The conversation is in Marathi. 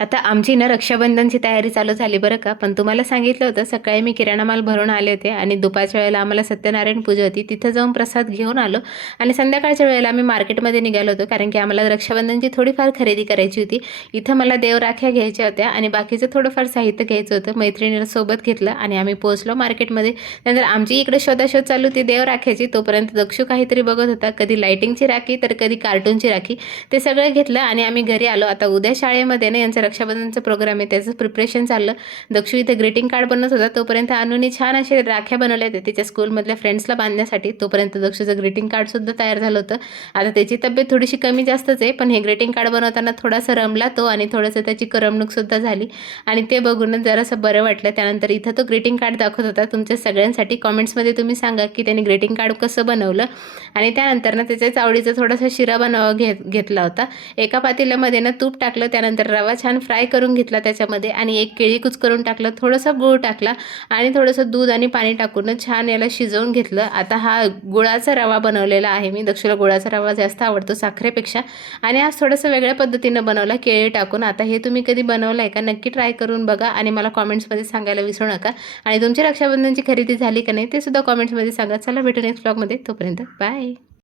आता आमची ना रक्षाबंधनची तयारी चालू झाली बरं का. पण तुम्हाला सांगितलं होतं सकाळी मी किराणा माल भरून आले होते आणि दुपारच्या वेळेला आम्हाला सत्यनारायण पूजा होती, तिथं जाऊन प्रसाद घेऊन आलो आणि संध्याकाळच्या वेळेला आम्ही मार्केटमध्ये निघालो होतो, कारण की आम्हाला रक्षाबंधनची थोडीफार खरेदी करायची होती. इथं मला देवराख्या घ्यायच्या होत्या आणि बाकीचं थोडंफार साहित्य घ्यायचं होतं. मैत्रिणीला सोबत घेतलं आणि आम्ही पोहोचलो मार्केटमध्ये. नंतर आमची इकडे शोधाशोध चालू होती देवराख्याची. तोपर्यंत दक्षू काहीतरी बघत होता, कधी लाइटिंगची राखी तर कधी कार्टूनची राखी. ते सगळं घेतलं आणि आम्ही घरी आलो. आता उद्या शाळेमध्ये ना यांचं रक्षाबंधनचं प्रोग्राम आहे, त्याचं प्रिपरेशन चाललं. दक्षू इथे ग्रीटिंग कार्ड बनवत होता, तोपर्यंत अनुनी छान असे राख्या बनवल्या होत्या तिच्या स्कूलमधल्या फ्रेंड्सला बांधण्यासाठी. तोपर्यंत दक्षूचं ग्रीटिंग कार्डसुद्धा तयार झालं होतं. आता त्याची तब्येत थोडीशी कमी जास्तच आहे, पण हे ग्रीटिंग कार्ड बनवताना थोडासा रमला तो आणि थोडंसं त्याची करमणूकसुद्धा झाली आणि ते बघूनच जरासं बरं वाटलं. त्यानंतर इथं तो ग्रीटिंग कार्ड दाखवत होता तुमच्या सगळ्यांसाठी. कॉमेंट्समध्ये तुम्ही सांगा की त्यांनी ग्रीटिंग कार्ड कसं बनवलं. आणि त्यानंतर ना त्याच्याच आवडीचा थोडासा शिरा घेतला होता. एका पातेल्यामध्ये ना तूप टाकलं, त्यानंतर रवा छान फ्राय करून घेतला त्याच्यामध्ये आणि एक केळी करून टाकलं, थोडंसं गूळ टाकला आणि थोडंसं दूध आणि पाणी टाकून छान याला शिजवून घेतलं. आता हा गुळाचा रवा बनवलेला आहे मी. दक्षूला गुळाचा रवा जास्त आवडतो साखरेपेक्षा आणि आज थोडंसं वेगळ्या पद्धतीनं बनवला केळी टाकून. आता हे तुम्ही कधी बनवलं आहे का? नक्की ट्राय करून बघा आणि मला कॉमेंट्समध्ये सांगायला विसरू नका. आणि तुमची रक्षाबंधनची खरेदी झाली का नाही ते सुद्धा कॉमेंट्समध्ये सांगा. चला भेटू नेक्स्ट व्लॉगमध्ये. तोपर्यंत बाय.